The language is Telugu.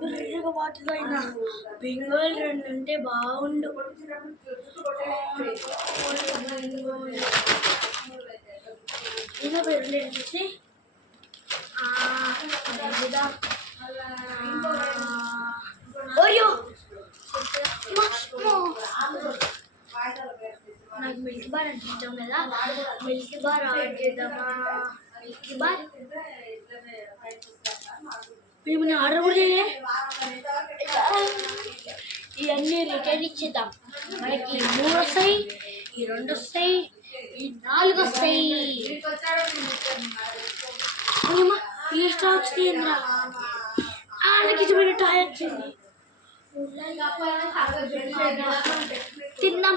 బిర్రగా వాటర్ అయినా బెంగాల్ రెండు అంటే బాగుండు. ఏదో రెండు చూసి ఓయో నాకు మిల్కీ బార్ అంటే ఇష్టం కదా. మిల్కీ బార్ ఆర్డర్ చేద్దామా? మిల్కీ బార్ మేము ఆర్డర్ కూడా చేయలే. ఇవన్నీ రిటర్న్ ఇచ్చేద్దాం. మనకి 3 వస్తాయి, ఈ 2 వస్తాయి, ఈ 4 వస్తాయి. ఈ స్టాక్ వచ్చింది. వాళ్ళకి ఇష్టమైన టాయ్ వచ్చింది. తిన్నాం.